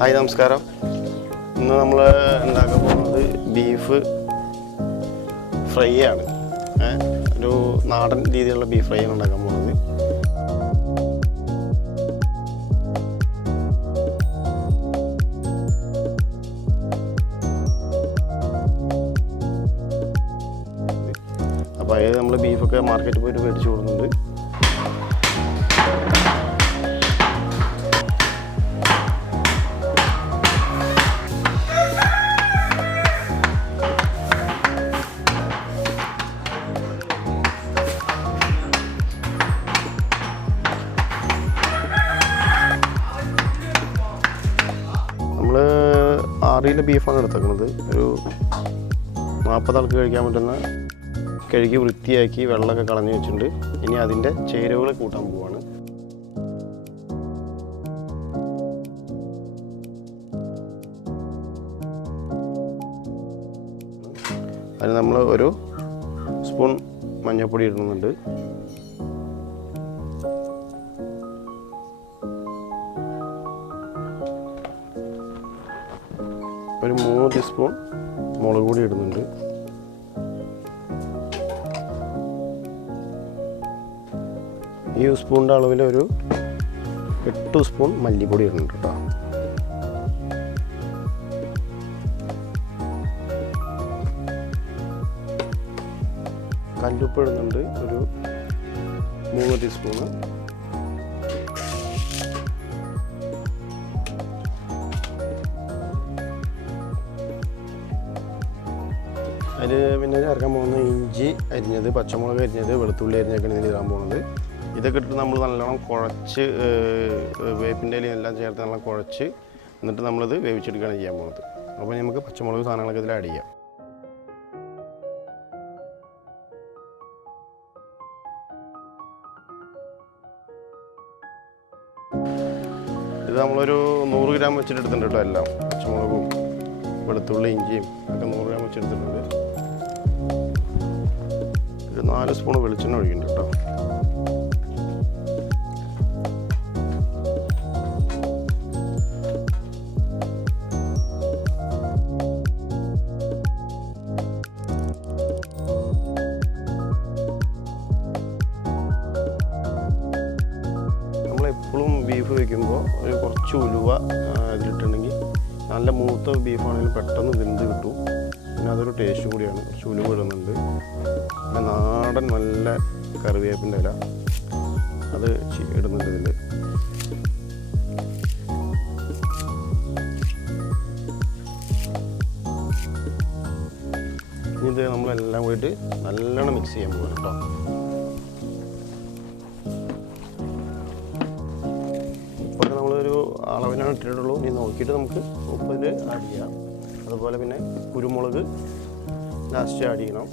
Hi നമസ്കാരം. ഇന്ന് നമ്മൾ ഉണ്ടാക്കാൻ പോകുന്നത് ബീഫ് ഫ്രൈ ആണ്. ഒരു നാടൻ രീതിയിലുള്ള ബീഫ് ഫ്രൈ ആണ് ഉണ്ടാക്കാൻ പോകുന്നത്. അപ്പോൾ അത് നമ്മൾ ബീഫൊക്കെ മാർക്കറ്റിൽ പോയിട്ട് മേടിച്ച് കൊടുക്കുന്നുണ്ട്. നമ്മൾ 6 കിലോ ബീഫാണ് എടുത്തേക്കുന്നത്. ഒരു 40 ആൾക്ക് കഴിക്കാൻ പറ്റുന്ന കഴുകി വൃത്തിയാക്കി വെള്ളമൊക്കെ കളഞ്ഞു വെച്ചിട്ടുണ്ട്. ഇനി അതിൻ്റെ ചേരുവകൾ കൂട്ടാൻ പോവാണ്. അതിന് നമ്മൾ ഒരു സ്പൂൺ മഞ്ഞൾപ്പൊടി ഇടുന്നുണ്ട്. ഒരു 3 ടീസ്പൂൺ മുളക് പൊടി ഇടുന്നുണ്ട്. ഈ സ്പൂണിൻ്റെ അളവിൽ ഒരു 8 സ്പൂൺ മല്ലിപ്പൊടി ഇടുന്നുണ്ട് കേട്ടോ. കല്ലുപ്പ് ഇടുന്നുണ്ട് ഒരു 3 ടീസ്പൂണ്. അതിൽ പിന്നെ ചേർക്കാൻ പോകുന്നത് ഇഞ്ചി അരിഞ്ഞത്, പച്ചമുളക് അരിഞ്ഞത്, വെളുത്തുള്ളി അരിഞ്ഞൊക്കെയാണ് ഇതിൽ ഇടാൻ പോകുന്നത്. ഇതൊക്കെ ഇട്ടിട്ട് നമ്മൾ നല്ലോണം കുഴച്ച്, വേപ്പിൻ്റെ ഇലയും എല്ലാം ചേർത്ത് നല്ലോണം കുഴച്ച് എന്നിട്ട് നമ്മളിത് വേവിച്ചെടുക്കുകയാണ് ചെയ്യാൻ പോകുന്നത്. അപ്പോൾ നമുക്ക് പച്ചമുളക് സാധനങ്ങളൊക്കെ ഇതിൽ ആഡ് ചെയ്യാം. ഇത് നമ്മളൊരു 100 ഗ്രാം വെച്ചിട്ടെടുത്തിട്ടുണ്ട് കേട്ടോ. എല്ലാം പച്ചമുളകും വെളുത്തുള്ളി ഇഞ്ചിയും ഒക്കെ 100 ഗ്രാം വെച്ചെടുത്തിട്ടുണ്ട്. ഒരു 4 സ്പൂൺ വെളിച്ചെണ്ണ ഒഴിക്കുന്നുണ്ട് കേട്ടോ. നമ്മളെപ്പോഴും ബീഫ് വയ്ക്കുമ്പോൾ ഒരു കുറച്ച് ഉലുവ ഇതിലിട്ടുണ്ടെങ്കിൽ നല്ല മൂത്ത ബീഫാണെങ്കിലും പെട്ടെന്ന് വെന്ത് കിട്ടും. പിന്നെ അതൊരു ടേസ്റ്റ് കൂടിയാണ്. കുറച്ച് ഉലുവ ഇടുന്നുണ്ട്. പിന്നെ നാടൻ നല്ല കറിവേപ്പിൻ്റെ ഇല അത് ഇടുന്നുണ്ട് ഇതിൽ. ഇനി ഇത് നമ്മളെല്ലാം കൂടിയിട്ട് നല്ലോണം മിക്സ് ചെയ്യാൻ പോകും കേട്ടോ. ഉപ്പൊക്കെ നമ്മളൊരു അളവിനാണ് ഇട്ടിട്ടുള്ളൂ. ഇനി നോക്കിയിട്ട് നമുക്ക് ഉപ്പ് ഇത് ആഡ് ചെയ്യാം. അതുപോലെ പിന്നെ കുരുമുളക് ലാസ്റ്റ് ആഡ് ചെയ്യണം.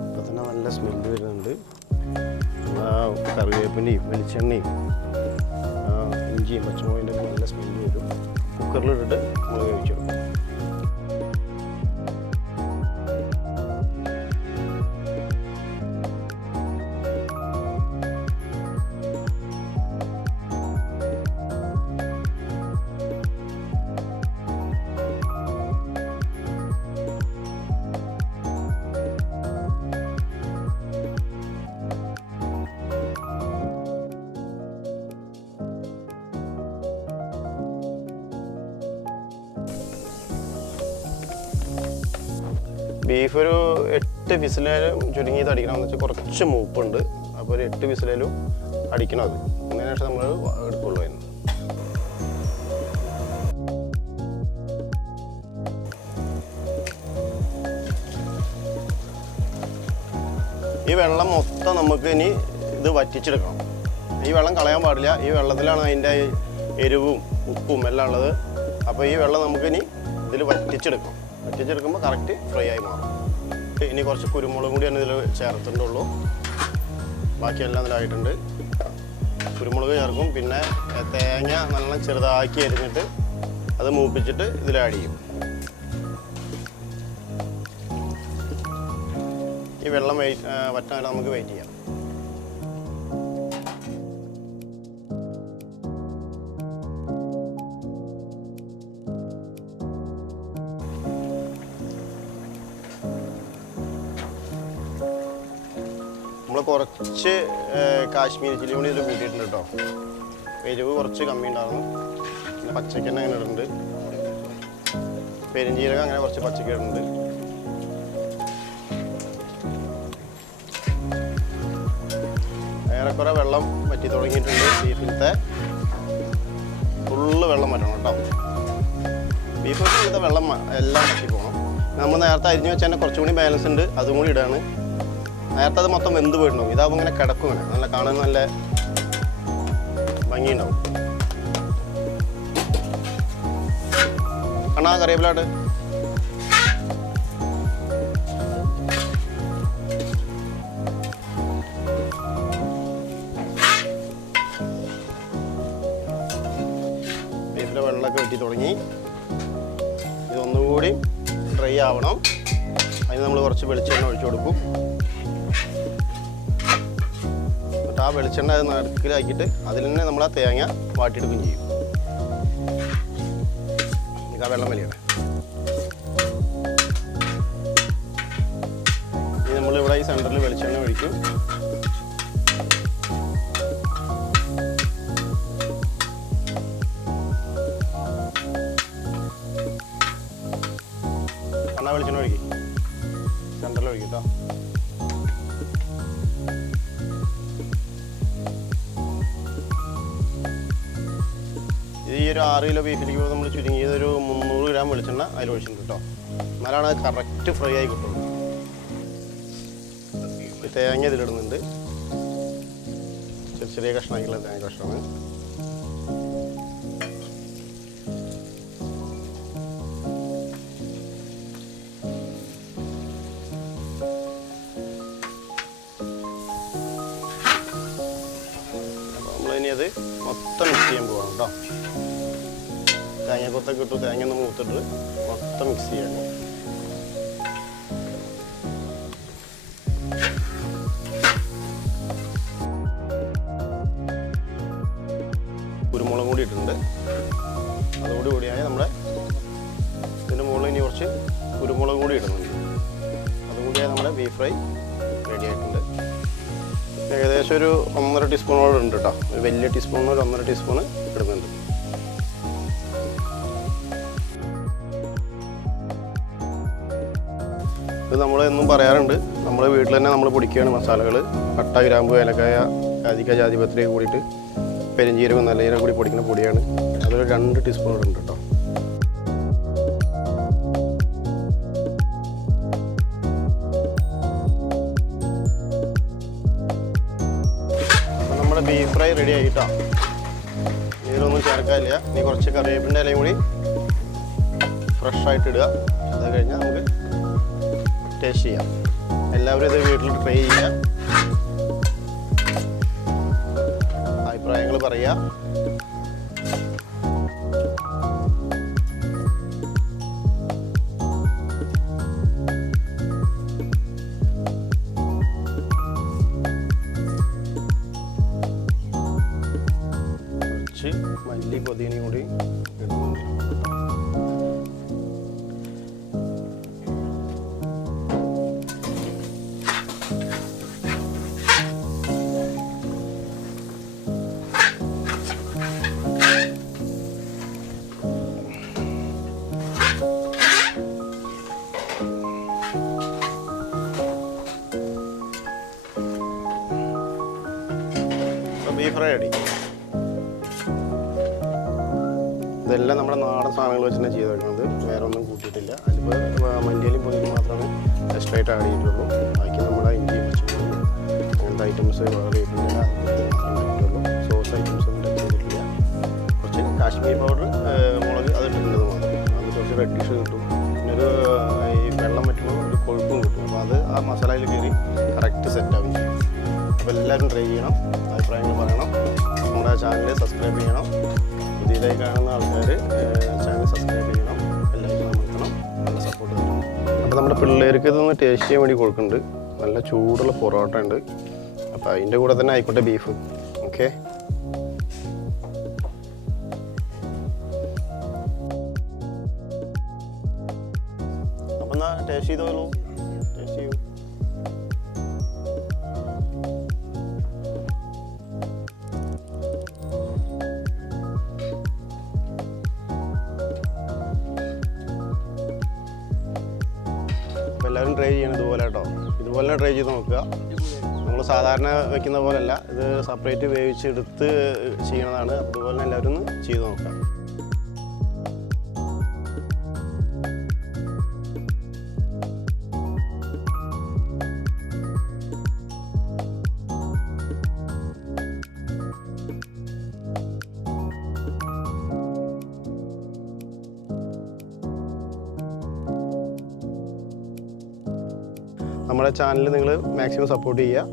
ഇപ്പം തന്നെ നല്ല സ്മെല്ല് വരുന്നുണ്ട്. കറിവേപ്പിൻ്റെയും വെളിച്ചെണ്ണയും ഇഞ്ചിയും പച്ചമുളകിൻ്റെ ഒക്കെ നല്ല സ്മെല്ല് വരും. കുക്കറിലിട്ടിട്ട് നമ്മൾ വേവിച്ചെടുക്കും. ബീഫ് ഒരു 8 വിസിലും ചുരുങ്ങി അടിക്കണമെന്ന് വെച്ചാൽ കുറച്ച് മൂപ്പുണ്ട്. അപ്പോൾ ഒരു 8 വിസിലും അടിക്കണം. അത് അതിന് ശേഷം നമ്മൾ എടുക്കുള്ളൂ. അതിന് ഈ വെള്ളം മൊത്തം നമുക്ക് ഇനി ഇത് വറ്റിച്ചെടുക്കണം. ഈ വെള്ളം കളയാൻ പാടില്ല. ഈ വെള്ളത്തിലാണ് അതിൻ്റെ എരിവും ഉപ്പും എല്ലാം ഉള്ളത്. അപ്പോൾ ഈ വെള്ളം നമുക്കിനി ഇതിൽ വറ്റിച്ചെടുക്കണം. വറ്റിച്ചെടുക്കുമ്പോൾ കറക്റ്റ് ഫ്രൈ ആയി മാറും. ഇനി കുറച്ച് കുരുമുളകും കൂടിയാണ് ഇതിൽ ചേർത്തിട്ടുള്ളൂ. ബാക്കിയെല്ലാം ഇതിലായിട്ടുണ്ട്. കുരുമുളക് ചേർക്കും. പിന്നെ തേങ്ങ നല്ല ചെറുതാക്കി അരിഞ്ഞിട്ട് അത് മൂപ്പിച്ചിട്ട് ഇതിൽ ആഡ് ചെയ്യും. ഈ വെള്ളം വറ്റാൻ നമുക്ക് വെയിറ്റ് ചെയ്യാം. നമ്മൾ കുറച്ച് കാശ്മീരി ചില്ലി കൂടി ഇതിൽ കൂട്ടിയിട്ടുണ്ട് കേട്ടോ. എരിവ് കുറച്ച് കമ്മി ഉണ്ടായിരുന്നു. പിന്നെ പച്ചക്കന്നെ അങ്ങനെ ഇടുന്നുണ്ട്. പെരുംജീരകം അങ്ങനെ കുറച്ച് പച്ചക്ക ഇടുന്നുണ്ട്. ഏറെക്കുറെ വെള്ളം വറ്റി തുടങ്ങിയിട്ടുണ്ട്. ബീഫിലത്തെ ഫുള്ള് വെള്ളം വരണം കേട്ടോ. ബീഫിലത്തെ വെള്ളം എല്ലാം വറ്റി പോകണം. നമ്മൾ നേരത്തെ അരിഞ്ഞ് വെച്ചാൽ കുറച്ചുകൂടി ബാലൻസ് ഉണ്ട്, അതും കൂടി ഇടാണ്. നേരത്തെ അത് മൊത്തം വെന്ത് പോയിട്ടുണ്ടാവും. ഇതാകുമ്പോൾ ഇങ്ങനെ കിടക്കും, ഇങ്ങനെ നല്ല കാണാൻ നല്ല ഭംഗിയുണ്ടാവും. കണ്ണാ കറിവേപ്പിലാട്ട് ബീഫിലെ വെള്ളമൊക്കെ വെട്ടി തുടങ്ങി. ഇതൊന്നുകൂടി ഡ്രൈ ആവണം. അതിന് നമ്മൾ കുറച്ച് വെളിച്ചെണ്ണ ഒഴിച്ചു കൊടുക്കും. എന്നിട്ട് ആ വെളിച്ചെണ്ണ അത് നടുക്കിലാക്കിയിട്ട് അതിൽ തന്നെ നമ്മൾ ആ തേങ്ങ വാട്ടിയെടുക്കുകയും ചെയ്യും. ആ വെള്ളം വലിയാണ്. ഇനി നമ്മളിവിടെ ഈ സെൻറ്ററിൽ വെളിച്ചെണ്ണ ഒഴിക്കും. കണ്ണാ വെളിച്ചെണ്ണ ഒഴിക്കും. സെൻറ്ററിൽ ഒഴിക്കും കേട്ടോ. ഈ ഒരു 6 കിലോ ബീഫിലേക്ക് നമ്മൾ ചുരുങ്ങിയതൊരു 300 ഗ്രാം വെളിച്ചെണ്ണ അതിൽ ഒഴിച്ചിട്ടുണ്ട് കേട്ടോ. എന്നാലാണ് അത് കറക്റ്റ് ഫ്രൈ ആയി കിട്ടുള്ളൂ. തേങ്ങ ഇതിലിടുന്നുണ്ട്. ചെറിയ ചെറിയ കഷ്ണമായിട്ടുള്ള തേങ്ങ കഷ്ണമാണ്. അപ്പോൾ നമ്മളിനി അത് മൊത്തം മിക്സ് ചെയ്യാൻ പോവാണ് കേട്ടോ. തേങ്ങക്കൊത്തൊക്കെ ഇട്ടു. തേങ്ങ ഒന്ന് മൂത്തിട്ട് മൊത്തം മിക്സ് ചെയ്യാണ്. കുരുമുളക് കൂടി ഇട്ടിട്ടുണ്ട്. അതുകൂടി കൂടിയായി നമ്മുടെ ഇതിൻ്റെ മുകളിൽ ഇനി കുറച്ച് കുരുമുളക് കൂടി ഇടുന്നുണ്ട്. അതുകൂടിയായി നമ്മുടെ ബീഫ് ഫ്രൈ റെഡി ആയിട്ടുണ്ട്. ഏകദേശം ഒരു 1.5 ടീസ്പൂണോളം ഉണ്ട് കേട്ടോ. ഒരു വലിയ ടീസ്പൂണിന് ഒരു 1.5 ടീസ്പൂണ് ഇടുന്നുണ്ട്. ഇത് നമ്മൾ എന്നും പറയാറുണ്ട്. നമ്മൾ വീട്ടിൽ തന്നെ നമ്മൾ പൊടിക്കുകയാണ് മസാലകൾ. പട്ട, ഗ്രാമ്പു, ഏലക്കായ, ജാതിക്ക, ജാതിപത്രി കൂടിയിട്ട് പെരുംജീരകം, നല്ല ജീരകം കൂടി പൊടിക്കുന്ന പൊടിയാണ്. അതൊരു 2 ടീസ്പൂൺ ഇടുന്നുണ്ട് കേട്ടോ. നമ്മുടെ ബീഫ് ഫ്രൈ റെഡി ആയിട്ടോ. ഇതിലൊന്നും ചേർക്കാനില്ല. ഇനി കുറച്ച് കറിവേപ്പിൻ്റെ ഇലയും കൂടി ഫ്രഷായിട്ട് ഇടുക. അത് കഴിഞ്ഞാൽ നമുക്ക് ടേസ്റ്റ് ചെയ്യാം. എല്ലാവരും ഇത് വീട്ടിൽ ട്രൈ ചെയ്യുക. അഭിപ്രായങ്ങൾ പറയുക. കുറച്ച് മല്ലി പുതിനയും കൂടി ഇടുന്നുണ്ട്. Beef fry ready. ഇതെല്ലാം നമ്മുടെ നാടൻ സാധനങ്ങൾ വെച്ച് തന്നെ ചെയ്ത് വെക്കുന്നത്. വേറെ ഒന്നും കൂട്ടിയിട്ടില്ല. അതിലിപ്പോൾ മല്ലിയിലും പൊതിനും മാത്രമാണ് എക്സ്ട്രായിട്ട് ആഡ് ചെയ്തിട്ടുള്ളൂ. ബാക്കി നമ്മുടെ ഇഞ്ചി, പച്ചമുളക് അങ്ങനത്തെ ഐറ്റംസ് വേറെ ഇട്ടില്ല. സോസ് ഐറ്റംസ് ഒന്നും ടച്ച് ചെയ്തിട്ടില്ല. കുറച്ച് കാശ്മീരി പൗഡർ, മുളക് അത് ഇട്ടിട്ടുള്ളത് മാത്രം. അത് കുറച്ച് റെഡിഷ് കിട്ടും. പിന്നെ ഒരു ഈ വെള്ളം പറ്റുമ്പോൾ ഒരു കൊഴുപ്പും കിട്ടും. അപ്പോൾ അത് ആ മസാലയിൽ കയറി കറക്റ്റ് സെറ്റാവും ചെയ്യും. അപ്പോൾ എല്ലാവരും ട്രൈ ചെയ്യണം, അഭിപ്രായങ്ങൾ പറയണം. നമ്മുടെ ചാനൽ സബ്സ്ക്രൈബ് ചെയ്യണം. പുതിയതായി കാണുന്ന ആൾക്കാർ ചാനൽ സബ്സ്ക്രൈബ് ചെയ്യണം, എല്ലാവർക്കും അമർത്തണം, നല്ല സപ്പോർട്ട് തരണം. അപ്പോൾ നമ്മുടെ പിള്ളേർക്ക് ഇതൊന്ന് ടേസ്റ്റ് ചെയ്യാൻ വേണ്ടി കൊടുക്കുന്നുണ്ട്. നല്ല ചൂടുള്ള പൊറോട്ട ഉണ്ട്. അപ്പോൾ അതിൻ്റെ കൂടെ തന്നെ ആയിക്കോട്ടെ ബീഫ്. ഓക്കെ, അപ്പം എന്നാൽ ടേസ്റ്റ് ചെയ്തോളൂ. ടേസ്റ്റ് ചെയ്യൂ. അപ്പോൾ എല്ലാവരും ട്രൈ ചെയ്യണം ഇതുപോലെ കേട്ടോ. ഇതുപോലെ ട്രൈ ചെയ്ത് നോക്കുക. നമ്മൾ സാധാരണ വെക്കുന്ന പോലെയല്ല, ഇത് സെപ്പറേറ്റ് വേവിച്ചെടുത്ത് ചെയ്യണതാണ്. അതുപോലെ തന്നെ എല്ലാവരും ഒന്ന് ചെയ്ത് നോക്കാം. നമ്മുടെ ചാനൽ നിങ്ങൾ മാക്സിമം സപ്പോർട്ട് ചെയ്യുക.